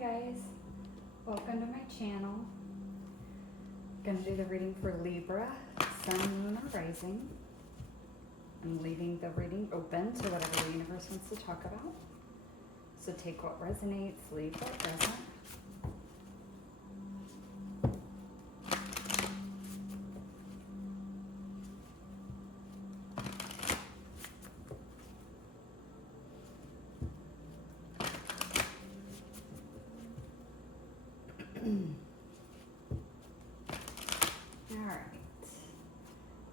guys, welcome to my channel. Gonna do the reading for Libra, Sun, Moon, or Rising. I'm leaving the reading open to whatever the universe wants to talk about. So take what resonates, leave what doesn't.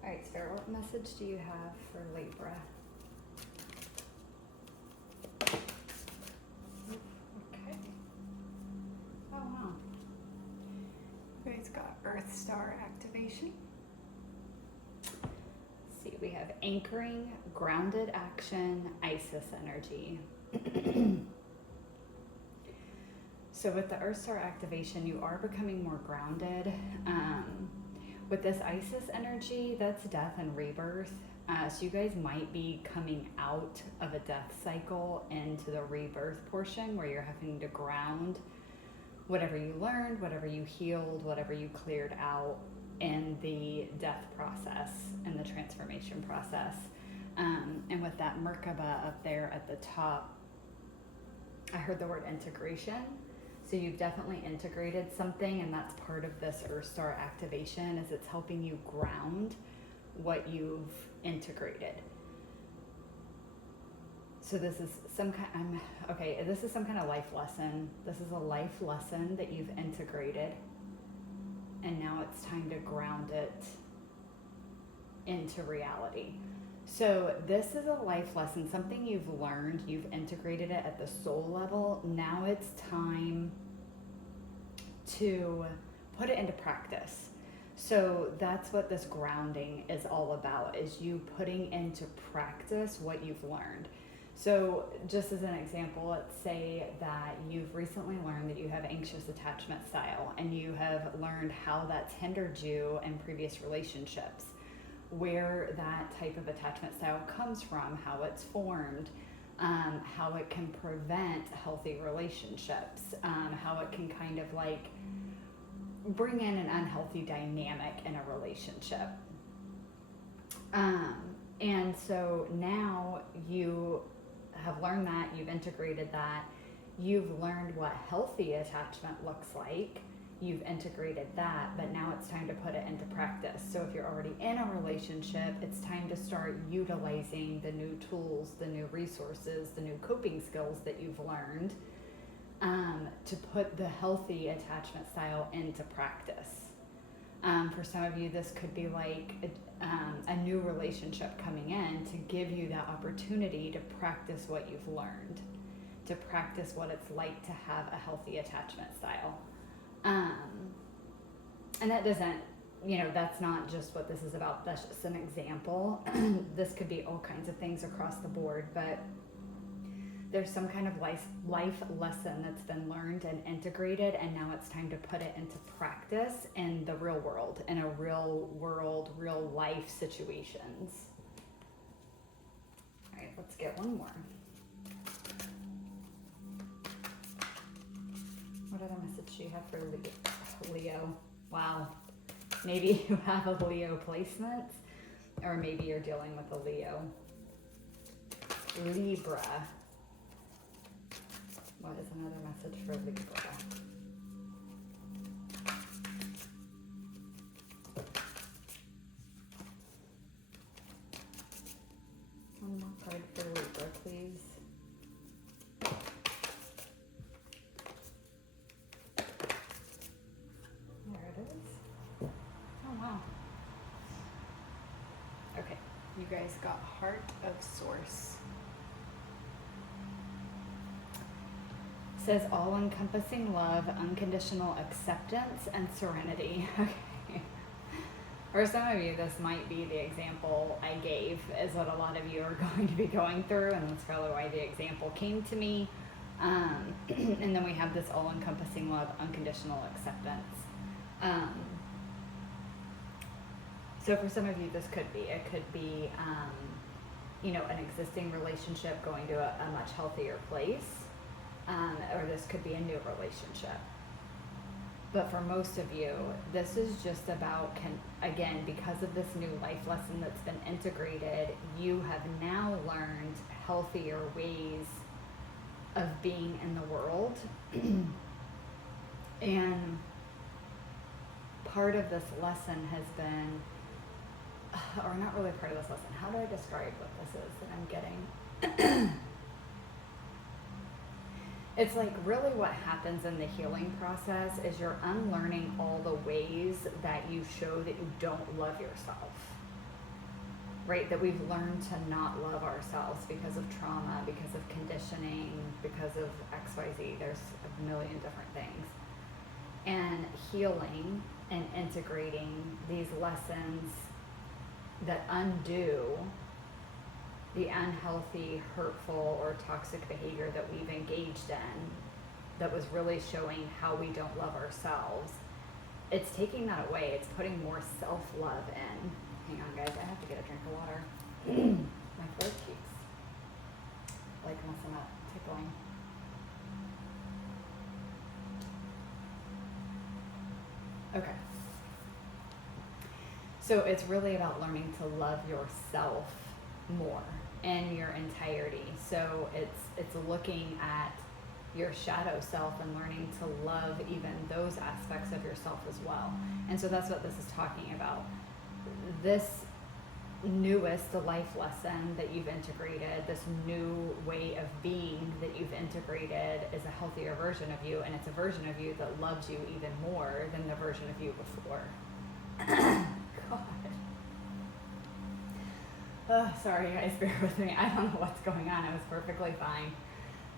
Alright, Spirit, what message do you have for Libra? Okay. Oh, wow. You guys got Earth Star activation. Let's see, we have anchoring, grounded action, Isis energy. So with the Earth Star activation, you are becoming more grounded. With this Isis energy, that's death and rebirth. So you guys might be coming out of a death cycle into the rebirth portion where you're having to ground whatever you learned, whatever you healed, whatever you cleared out in the death process and the transformation process. And with that Merkaba up there at the top, I heard the word integration. So you've definitely integrated something, and that's part of this Earth Star activation, is it's helping you ground what you've integrated. So this is some kind, this is some kind of life lesson. This is a life lesson that you've integrated, and now it's time to ground it into reality. So this is a life lesson, something you've learned, you've integrated it at the soul level. Now it's time to put it into practice. So that's what this grounding is all about, is you putting into practice what you've learned. So just as an example, let's say that you've recently learned that you have anxious attachment style, and you have learned how that's hindered you in previous relationships, where that type of attachment style comes from, how it's formed, how it can prevent healthy relationships, how it can kind of like bring in an unhealthy dynamic in a relationship. And so now you have learned that, you've integrated that, you've learned what healthy attachment looks like. You've integrated that, but now it's time to put it into practice. So if you're already in a relationship, it's time to start utilizing the new tools, the new resources, the new coping skills that you've learned, to put the healthy attachment style into practice. For some of you, this could be like a new relationship coming in to give you that opportunity to practice what you've learned, to practice what it's like to have a healthy attachment style. And that doesn't, that's not just what this is about. That's just an example. This could be all kinds of things across the board, but there's some kind of life lesson that's been learned and integrated, and now it's time to put it into practice in the real world, in a real world, real life situations. All right, let's get one more. What other message do you have for Leo? Wow. Maybe you have a Leo placement, or maybe you're dealing with a Leo. Libra. What is another message for Libra? One more card for Libra, please. Okay, You guys got Heart of Source. It says all-encompassing love, unconditional acceptance, and serenity. Okay. For some of you, this might be the example I gave, is what a lot of you are going to be going through, and that's probably why the example came to me. And then we have this all-encompassing love, unconditional acceptance. So for some of you, it could be, an existing relationship going to a much healthier place, or this could be a new relationship. But for most of you, this is just about, again, because of this new life lesson that's been integrated, you have now learned healthier ways of being in the world. And part of this lesson has been, or not really part of this lesson, how do I describe what this is that I'm getting? It's like really what happens in the healing process is you're unlearning all the ways that you show that you don't love yourself, right? That we've learned to not love ourselves because of trauma, because of conditioning, because of XYZ. There's a million different things. And healing and integrating these lessons that undo the unhealthy, hurtful, or toxic behavior that we've engaged in that was really showing how we don't love ourselves. It's taking that away. It's putting more self-love in. Hang on, guys. I have to get a drink of water. My throat keeps like messing up, tickling. Okay. So it's really about learning to love yourself more in your entirety. So it's looking at your shadow self and learning to love even those aspects of yourself as well. And so that's what this is talking about. This newest life lesson that you've integrated, this new way of being that you've integrated, is a healthier version of you, and it's a version of you that loves you even more than the version of you before. God. Oh, sorry guys, bear with me. I don't know what's going on. I was perfectly fine.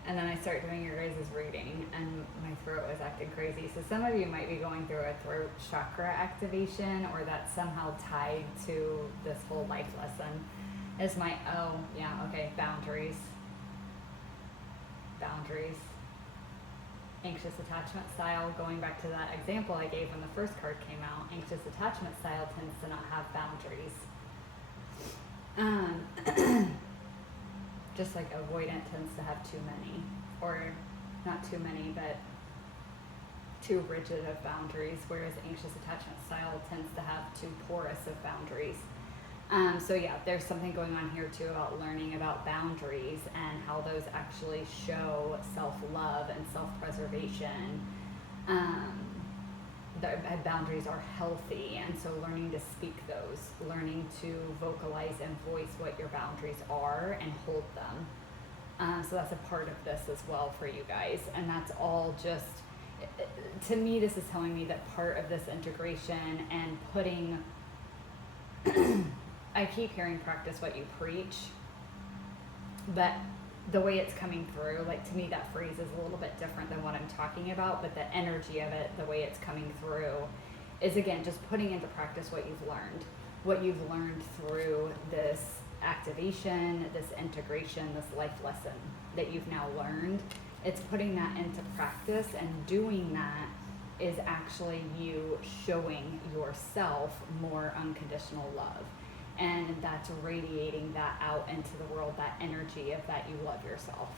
And then I start doing your guys' reading and my throat was acting crazy. So some of you might be going through a throat chakra activation, or that's somehow tied to this whole life lesson. Is my, oh yeah, okay, boundaries. Boundaries. Anxious attachment style, going back to that example I gave when the first card came out, anxious attachment style tends to not have boundaries. Just like avoidant tends to have too many, or not too many, but too rigid of boundaries, whereas anxious attachment style tends to have too porous of boundaries. So yeah, there's something going on here too about learning about boundaries and how those actually show self-love and self-preservation. The boundaries are healthy, and so learning to speak those, learning to vocalize and voice what your boundaries are and hold them. So that's a part of this as well for you guys, and that's all just, to me, this is telling me that part of this integration and putting, I keep hearing practice what you preach, but the way it's coming through, like to me that phrase is a little bit different than what I'm talking about, but the energy of it, the way it's coming through, is again just putting into practice what you've learned through this activation, this integration, this life lesson that you've now learned. It's putting that into practice, and doing that is actually you showing yourself more unconditional love. And that's radiating that out into the world, that energy of that you love yourself.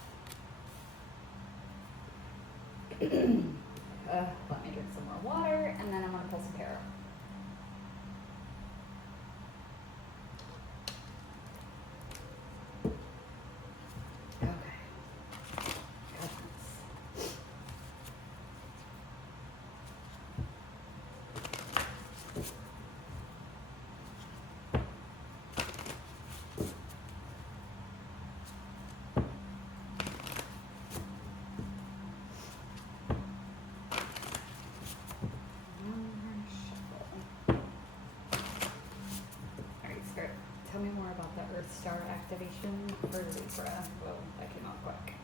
Let me drink some more water, and then I'm going to pull some tarot. Okay. Goodness. Tell me more about the Earth Star activation for Libra. Whoa, that came out quick.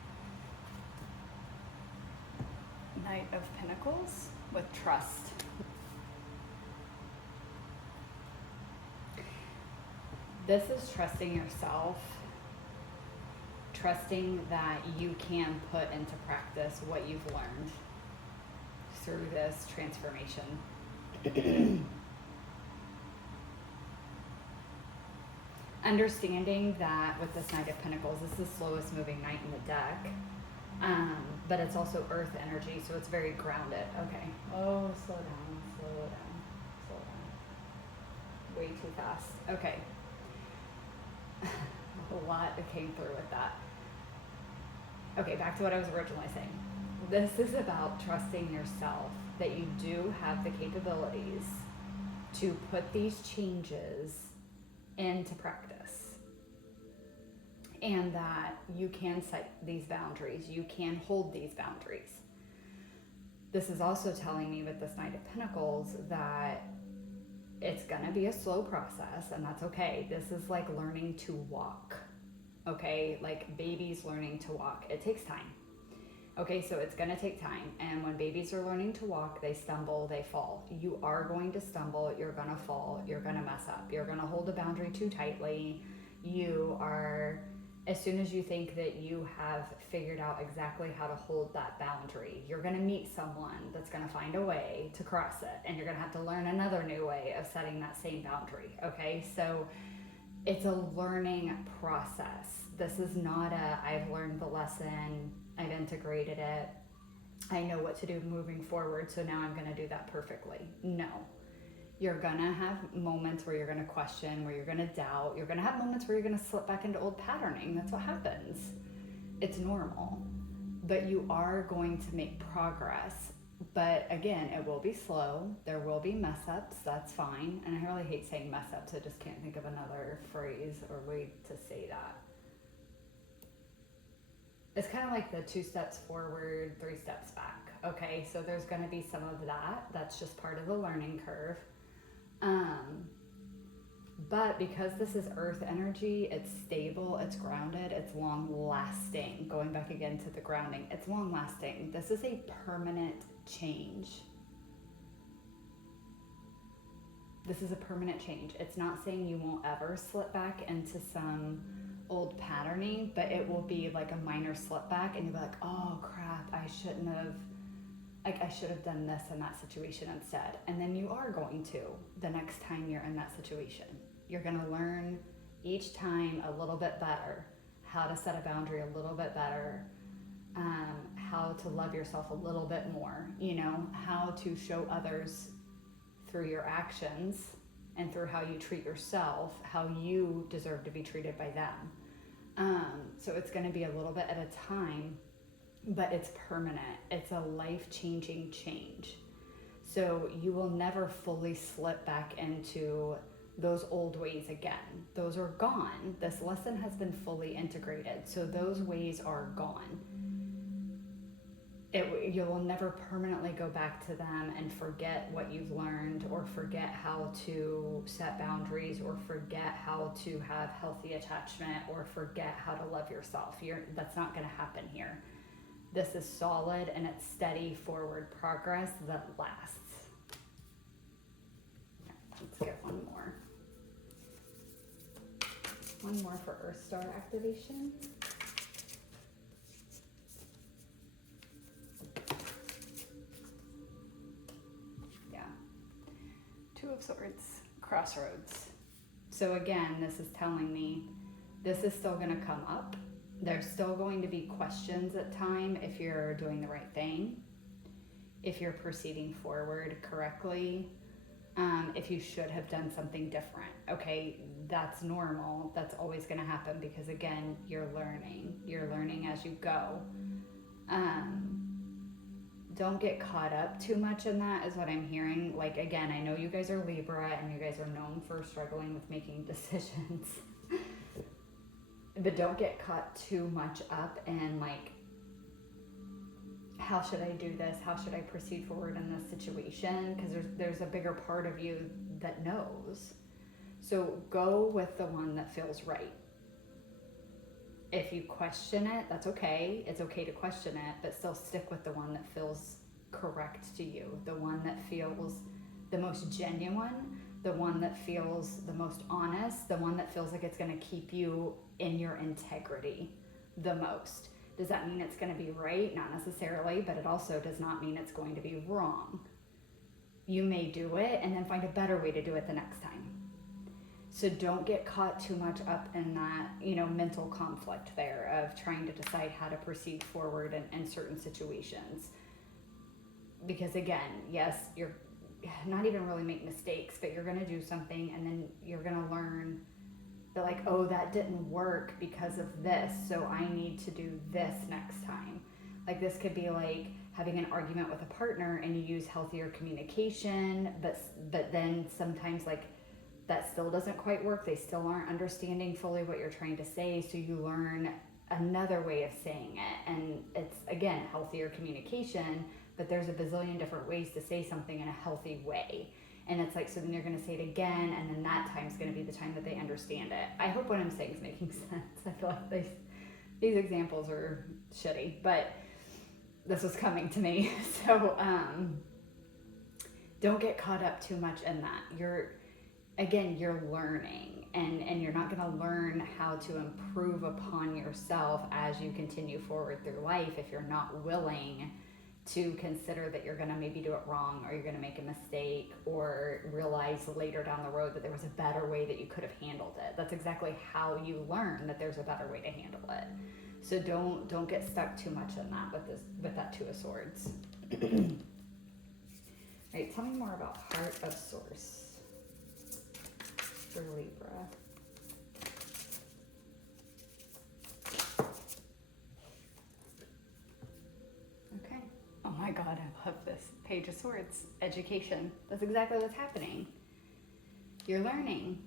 Knight of Pentacles with trust. This is trusting yourself, trusting that you can put into practice what you've learned through this transformation. Understanding that with this Knight of Pentacles, this is the slowest moving knight in the deck. But it's also earth energy, so it's very grounded. Okay. Oh, slow down, slow down, slow down. Way too fast. Okay. A lot that came through with that. Okay, back to what I was originally saying. This is about trusting yourself, that you do have the capabilities to put these changes into practice, and that you can set these boundaries, you can hold these boundaries. This is also telling me with this Knight of Pentacles that it's gonna be a slow process, and that's okay. This is like learning to walk, okay? Like babies learning to walk. It takes time. Okay, so it's gonna take time. And when babies are learning to walk, they stumble, they fall. You are going to stumble, you're gonna fall, you're gonna mess up, you're gonna hold a boundary too tightly. You are, as soon as you think that you have figured out exactly how to hold that boundary, you're gonna meet someone that's gonna find a way to cross it, and you're gonna have to learn another new way of setting that same boundary, okay? So it's a learning process. This is not a, I've learned the lesson, I've integrated it, I know what to do moving forward, so now I'm gonna do that perfectly. No. You're gonna have moments where you're gonna question, where you're gonna doubt, you're gonna have moments where you're gonna slip back into old patterning. That's what happens. It's normal. But you are going to make progress. But again, it will be slow. There will be mess ups. That's fine. And I really hate saying mess ups. I just can't think of another phrase or way to say that. It's kind of like the 2 steps forward, 3 steps back. Okay, so there's going to be some of that. That's just part of the learning curve. But because this is earth energy, it's stable, it's grounded, it's long lasting. Going back again to the grounding, it's long lasting. This is a permanent change. This is a permanent change. It's not saying you won't ever slip back into some old patterning, but it will be like a minor slip back, and you'll be like, oh crap, I should have done this in that situation instead. And then you are going to, the next time you're in that situation. You're gonna learn each time a little bit better, how to set a boundary a little bit better, how to love yourself a little bit more, how to show others through your actions and through how you treat yourself, how you deserve to be treated by them. So it's gonna be a little bit at a time, but it's permanent. It's a life-changing change. So you will never fully slip back into those old ways again. Those are gone. This lesson has been fully integrated. So those ways are gone. You will never permanently go back to them and forget what you've learned, or forget how to set boundaries, or forget how to have healthy attachment, or forget how to love yourself. That's not going to happen here. This is solid, and it's steady forward progress that lasts. Let's get one more. One more for Earth Star activation. Yeah. 2 of Swords, crossroads. So again, this is telling me this is still going to come up. There's still going to be questions at time if you're doing the right thing, if you're proceeding forward correctly, if you should have done something different. Okay, that's normal. That's always going to happen because, again, you're learning. You're learning as you go. Don't get caught up too much in that is what I'm hearing. Like, again, I know you guys are Libra and you guys are known for struggling with making decisions. But don't get caught too much up in, like, how should I do this? How should I proceed forward in this situation? Because there's a bigger part of you that knows. So go with the one that feels right. If you question it, that's okay. It's okay to question it, but still stick with the one that feels correct to you. The one that feels the most genuine, the one that feels the most honest, the one that feels like it's going to keep you in your integrity the most. Does that mean it's going to be right? Not necessarily, but it also does not mean it's going to be wrong. You may do it and then find a better way to do it the next time. So don't get caught too much up in that, mental conflict there of trying to decide how to proceed forward in certain situations. Because again, yes, you're not even really make mistakes, but you're going to do something and then you're going to learn that like, oh, that didn't work because of this, so I need to do this next time. Like this could be like having an argument with a partner and you use healthier communication, but then sometimes like that still doesn't quite work. They still aren't understanding fully what you're trying to say, so you learn another way of saying it. And it's again healthier communication, but there's a bazillion different ways to say something in a healthy way. And it's like, so then you're going to say it again, and then that time's going to be the time that they understand it. I hope what I'm saying is making sense. I feel like these examples are shitty, but this was coming to me. So don't get caught up too much in that. You're learning, and you're not going to learn how to improve upon yourself as you continue forward through life if you're not willing to consider that you're going to maybe do it wrong, or you're going to make a mistake, or realize later down the road that there was a better way that you could have handled it. That's exactly how you learn that there's a better way to handle it. So don't get stuck too much in that with that Two of Swords. Right, tell me more about Heart of Source for Libra. Okay. Oh my God, I love this. Page of Swords, education. That's exactly what's happening. You're learning.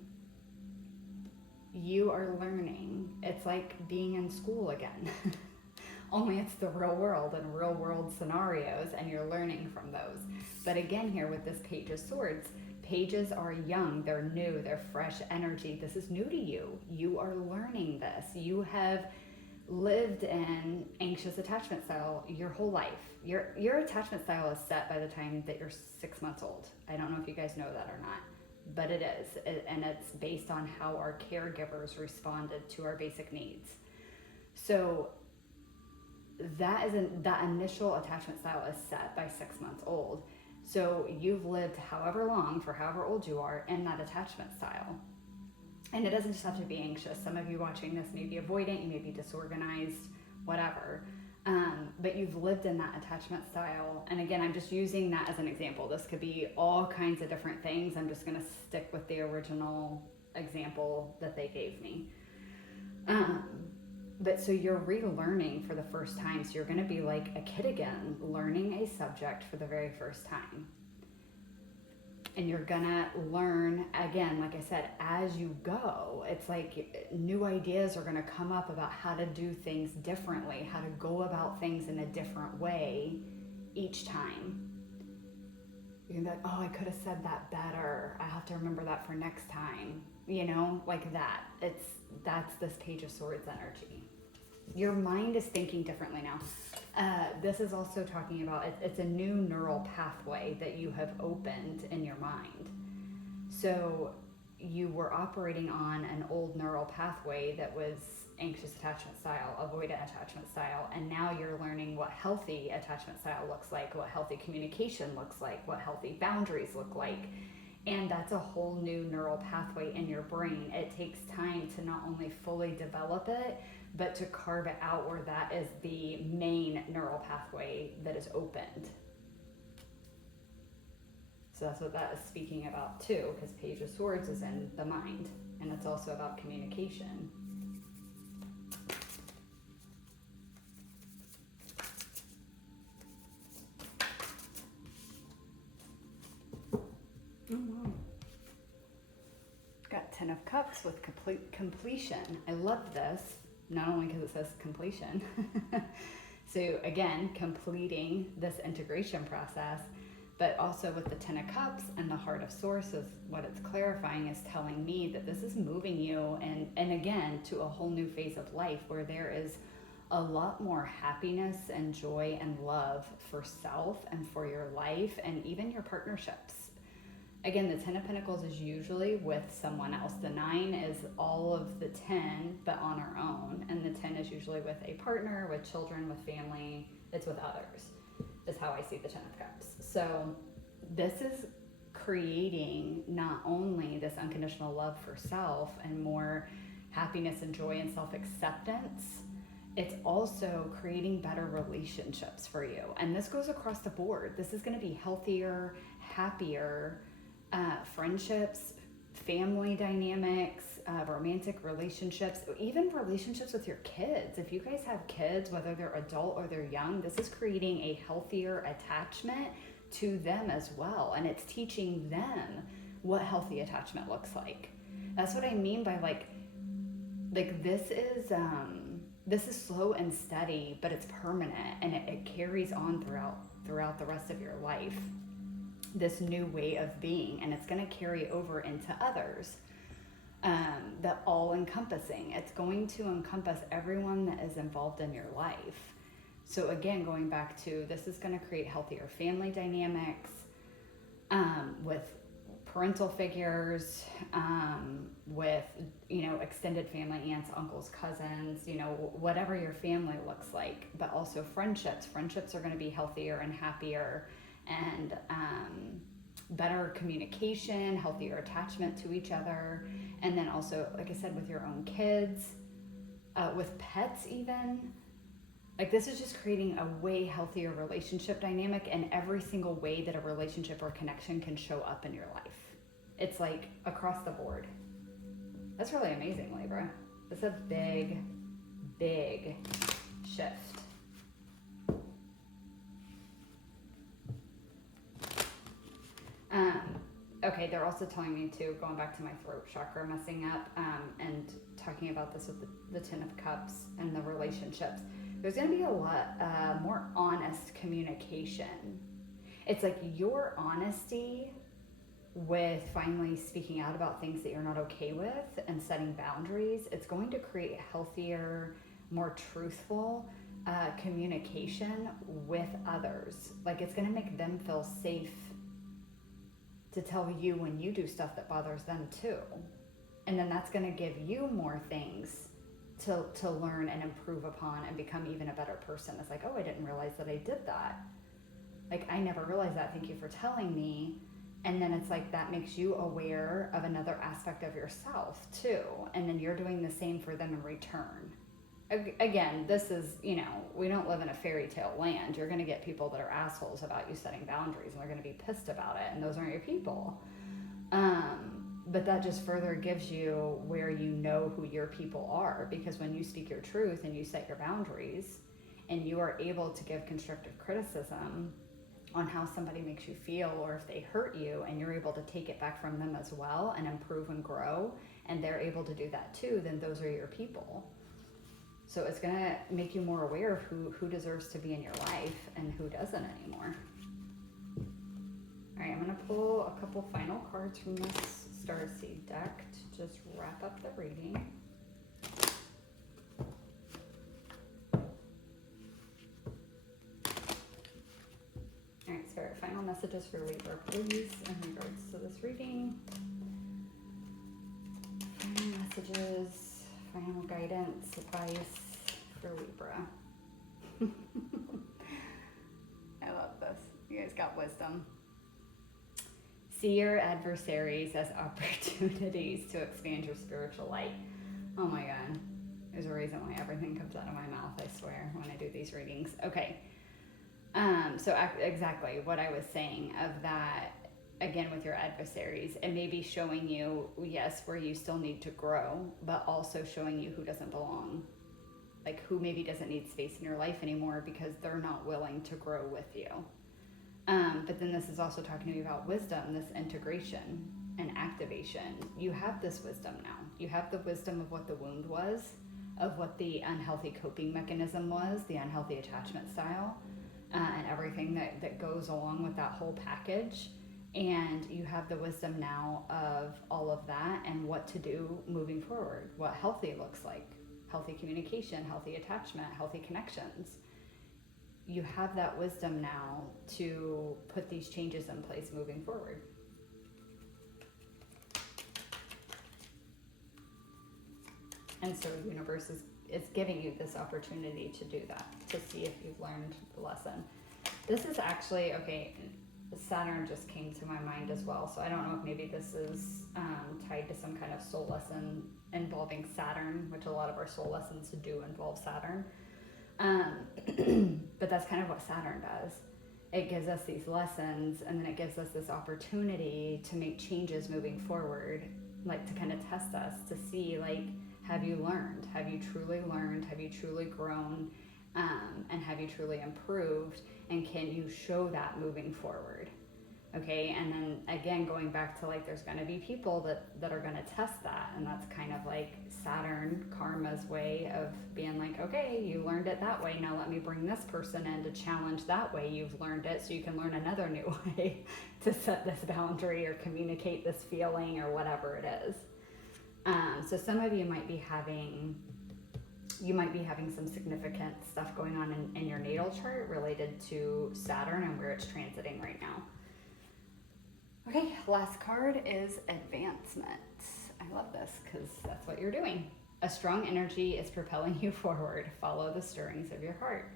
You are learning. It's like being in school again. Only it's the real world and real world scenarios, and you're learning from those. But again, here with this Page of Swords, pages are young, they're new, they're fresh energy. This is new to you. You are learning this. You have lived in anxious attachment style your whole life. Your attachment style is set by the time that you're 6 months old. I don't know if you guys know that or not, but it is. And it's based on how our caregivers responded to our basic needs. So that initial attachment style is set by 6 months old. So you've lived however long, for however old you are, in that attachment style. And it doesn't just have to be anxious. Some of you watching this may be avoidant, you may be disorganized, whatever. But you've lived in that attachment style. And again, I'm just using that as an example. This could be all kinds of different things. I'm just going to stick with the original example that they gave me. But so you're relearning for the first time. So you're going to be like a kid again, learning a subject for the very first time. And you're gonna learn, again, like I said, as you go. It's like new ideas are gonna come up about how to do things differently, how to go about things in a different way each time. You're gonna be like, oh, I could have said that better. I have to remember that for next time. Like that. That's this Page of Swords energy. Your mind is thinking differently now. This is also talking about, it's a new neural pathway that you have opened in your mind. So you were operating on an old neural pathway that was anxious attachment style, avoidant attachment style, and now you're learning what healthy attachment style looks like, what healthy communication looks like, what healthy boundaries look like. And that's a whole new neural pathway in your brain. It takes time to not only fully develop it, but to carve it out where that is the main neural pathway that is opened. So that's what that is speaking about too, because Page of Swords is in the mind, and it's also about communication. Oh, wow. Got 10 of Cups with completion. I love this, not only because it says completion. So again, completing this integration process, but also with the 10 of Cups and the Heart of Source, is what it's clarifying, is telling me that this is moving you and again to a whole new phase of life where there is a lot more happiness and joy and love for self and for your life and even your partnerships. Again, the 10 of Pentacles is usually with someone else. The 9 is all of the 10, but on our own. And the 10 is usually with a partner, with children, with family. It's with others, is how I see the 10 of Cups. So this is creating not only this unconditional love for self and more happiness and joy and self-acceptance, it's also creating better relationships for you. And this goes across the board. This is going to be healthier, happier friendships, family dynamics, romantic relationships, even relationships with your kids. If you guys have kids, whether they're adult or they're young, this is creating a healthier attachment to them as well. And it's teaching them what healthy attachment looks like. That's what I mean by like this is slow and steady, but it's permanent, and it carries on throughout the rest of your life, this new way of being, and it's going to carry over into others. The all-encompassing, it's going to encompass everyone that is involved in your life. So again, going back to, this is going to create healthier family dynamics, with parental figures, with, extended family, aunts, uncles, cousins, whatever your family looks like, but also friendships. Friendships are going to be healthier and happier, and better communication, healthier attachment to each other. And then also, like I said, with your own kids, with pets even. Like, this is just creating a way healthier relationship dynamic in every single way that a relationship or connection can show up in your life. It's like across the board. That's really amazing, Libra. It's a big, big shift. Okay, they're also telling me too, going back to my throat chakra messing up, and talking about this with the Ten of Cups and the relationships. There's going to be a lot more honest communication. It's like your honesty with finally speaking out about things that you're not okay with and setting boundaries. It's going to create a healthier, more truthful communication with others. Like, it's going to make them feel safe to tell you when you do stuff that bothers them too. And then that's going to give you more things to learn and improve upon and become even a better person. It's like, oh, I didn't realize that I did that. Like, I never realized that. Thank you for telling me. And then it's like, that makes you aware of another aspect of yourself too. And then you're doing the same for them in return. Again, this is, we don't live in a fairy tale land. You're going to get people that are assholes about you setting boundaries, and they're going to be pissed about it, and those aren't your people. But that just further gives you where you know who your people are, because when you speak your truth and you set your boundaries and you are able to give constructive criticism on how somebody makes you feel, or if they hurt you, and you're able to take it back from them as well and improve and grow, and they're able to do that too, then those are your people. So it's going to make you more aware of who deserves to be in your life and who doesn't anymore. All right, I'm going to pull a couple final cards from this Starseed deck to just wrap up the reading. All right, Spirit, final messages for Libra, please, in regards to this reading. Final messages, final guidance, advice for Libra. I love this. You guys got wisdom. See your adversaries as opportunities to expand your spiritual light. Oh my God. There's a reason why everything comes out of my mouth, I swear, when I do these readings. Okay. So exactly what I was saying of that, again, with your adversaries, and maybe showing you, yes, where you still need to grow, but also showing you who doesn't belong. Like, who maybe doesn't need space in your life anymore because they're not willing to grow with you. But then this is also talking to me about wisdom, this integration and activation. You have this wisdom now. You have the wisdom of what the wound was, of what the unhealthy coping mechanism was, the unhealthy attachment style, and everything that goes along with that whole package. And you have the wisdom now of all of that and what to do moving forward, what healthy looks like, healthy communication, healthy attachment, healthy connections. You have that wisdom now to put these changes in place moving forward. And so the universe is giving you this opportunity to do that, to see if you've learned the lesson. This is actually, okay, Saturn just came to my mind as well. So I don't know if maybe this is tied to some kind of soul lesson involving Saturn, which a lot of our soul lessons do involve Saturn. But that's kind of what Saturn does. It gives us these lessons, and then it gives us this opportunity to make changes moving forward, like to kind of test us to see, like, have you learned? Have you truly learned? Have you truly grown? And have you truly improved? And can you show that moving forward? Okay, and then again, going back to like, there's going to be people that are going to test that, and that's kind of like Saturn karma's way of being like, okay, you learned it that way, now let me bring this person in to challenge that way you've learned it, so you can learn another new way to set this boundary or communicate this feeling or whatever it is. So some of you might be having some significant stuff going on in your natal chart related to Saturn and where it's transiting right now. Okay, last card is advancement. I love this because that's what you're doing. A strong energy is propelling you forward. Follow the stirrings of your heart.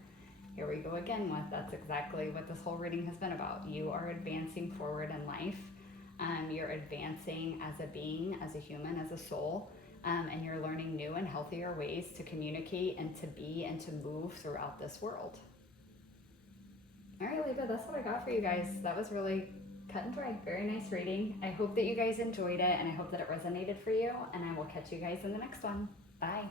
Here we go again with, that's exactly what this whole reading has been about. You are advancing forward in life. You're advancing as a being, as a human, as a soul. And you're learning new and healthier ways to communicate and to be and to move throughout this world. All right, Libra, that's what I got for you guys. That was really cut and dry. Very nice reading. I hope that you guys enjoyed it, and I hope that it resonated for you, and I will catch you guys in the next one. Bye.